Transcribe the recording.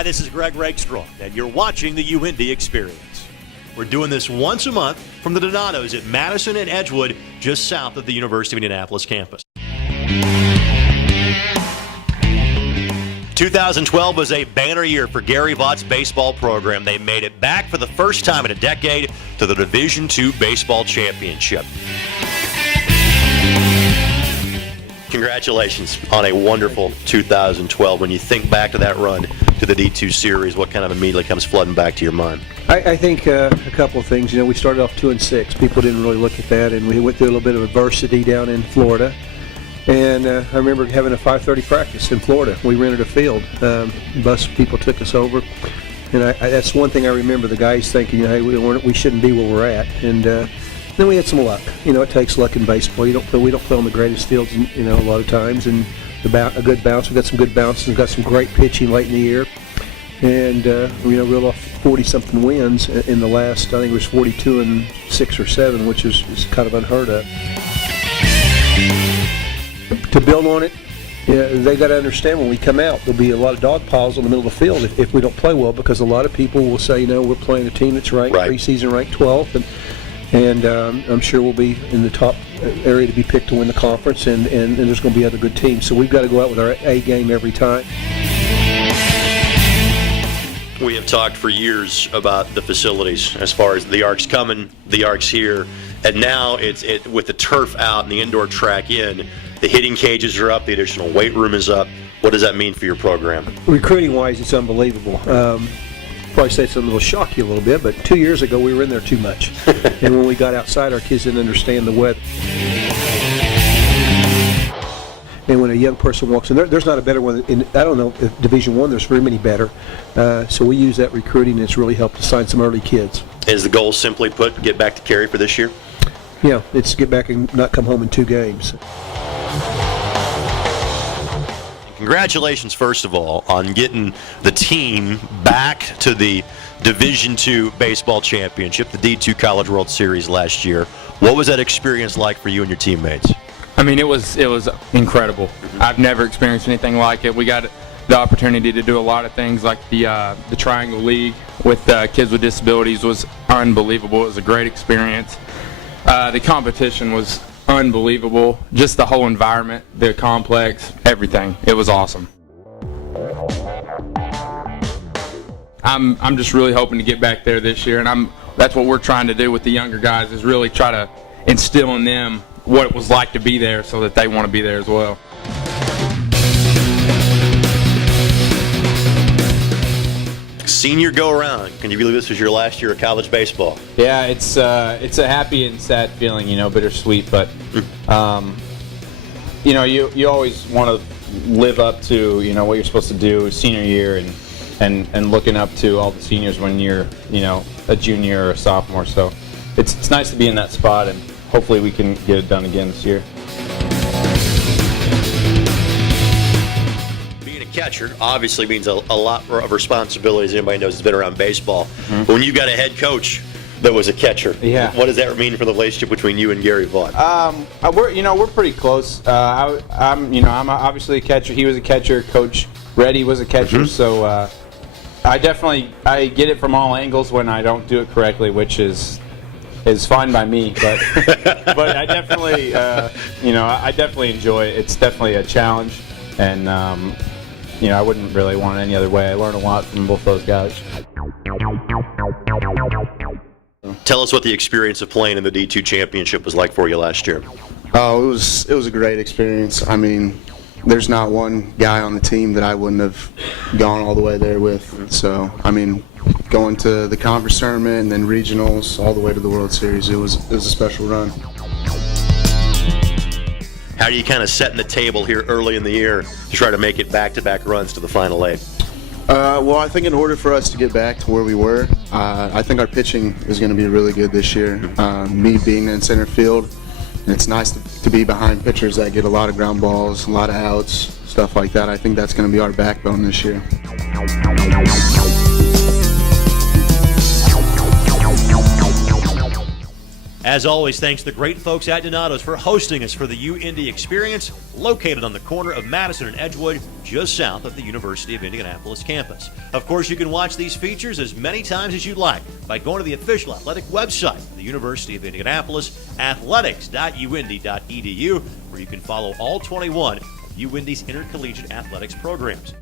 Hi, this is Greg Rakestraw, and you're watching the UIndy Xperience. We're doing this once a month from the Donatos at Madison and Edgewood, just south of the University of Indianapolis campus. 2012 was a banner year for Gary Vaught's baseball program. They made it back for the first time in a decade to the Division II baseball championship. Congratulations on a wonderful 2012. When you think back to that run to the D2 series, what kind of immediately comes flooding back to your mind? I think a couple of things. We started off 2-6. People didn't really look at that, and we went through a little bit of adversity down in Florida. And I remember having a 5:30 practice in Florida. We rented a field. Bus people took us over, and that's one thing I remember. The guys thinking, hey, we shouldn't be where we're at, and then we had some luck. It takes luck in baseball. We don't play on the greatest fields, a lot of times, and a good bounce. We got some good bounces. We got some great pitching late in the year, and reeled off 40-something wins in the last. I think it was 42-6 or 7, which is kind of unheard of. To build on it, they got to understand when we come out, there'll be a lot of dog piles in the middle of the field if we don't play well, because a lot of people will say, we're playing a team that's ranked preseason ranked 12th, and I'm sure we'll be in the top area to be picked to win the conference, and there's going to be other good teams. So we've got to go out with our A game every time. We have talked for years about the facilities as far as the Ark's coming, the Ark's here, and now it's with the turf out and the indoor track in, the hitting cages are up, the additional weight room is up. What does that mean for your program? Recruiting-wise, it's unbelievable. Probably say something that will shock you a little bit, but 2 years ago we were in there too much. And when we got outside, our kids didn't understand the weather. And when a young person walks in, there's not a better one. I don't know if Division I, there's very many better. So we use that recruiting, and it's really helped to sign some early kids. Is the goal, simply put, get back to Cary for this year? Yeah, it's get back and not come home in 2 games. Congratulations, first of all, on getting the team back to the Division II baseball championship, the D2 College World Series last year. What was that experience like for you and your teammates? I mean, it was incredible. I've never experienced anything like it. We got the opportunity to do a lot of things, like the Triangle League with kids with disabilities was unbelievable. It was a great experience. The competition was unbelievable. Just the whole environment, the complex, everything. It was awesome. I'm just really hoping to get back there this year, and that's what we're trying to do with the younger guys, is really try to instill in them what it was like to be there so that they want to be there as well. Senior go-around. Can you believe this was your last year of college baseball? Yeah, it's a happy and sad feeling, bittersweet. But you always want to live up to what you're supposed to do senior year, and looking up to all the seniors when you're a junior or a sophomore. So it's nice to be in that spot, and hopefully we can get it done again this year. Catcher obviously means a lot of responsibilities. Anybody knows has been around baseball. But when you've got a head coach that was a catcher, what does that mean for the relationship between you and Gary Vaught? We're pretty close. I'm obviously a catcher. He was a catcher. Coach Reddy was a catcher. So I get it from all angles when I don't do it correctly, which is fine by me. But but I definitely I definitely enjoy it. It's definitely a challenge, and I wouldn't really want it any other way. I learned a lot from both those guys. Tell us what the experience of playing in the D2 championship was like for you last year. Oh, it was a great experience. I mean, there's not one guy on the team that I wouldn't have gone all the way there with. So, I mean, going to the conference tournament and then regionals all the way to the World Series, it was a special run. How are you kind of setting the table here early in the year to try to make it back-to-back runs to the Final 8? Well, I think in order for us to get back to where we were, I think our pitching is going to be really good this year. Me being in center field, and it's nice to be behind pitchers that get a lot of ground balls, a lot of outs, stuff like that. I think that's going to be our backbone this year. As always, thanks to the great folks at Donato's for hosting us for the UIndy Xperience, located on the corner of Madison and Edgewood, just south of the University of Indianapolis campus. Of course, you can watch these features as many times as you'd like by going to the official athletic website, the University of Indianapolis, athletics.uindy.edu, where you can follow all 21 of UIndy's intercollegiate athletics programs.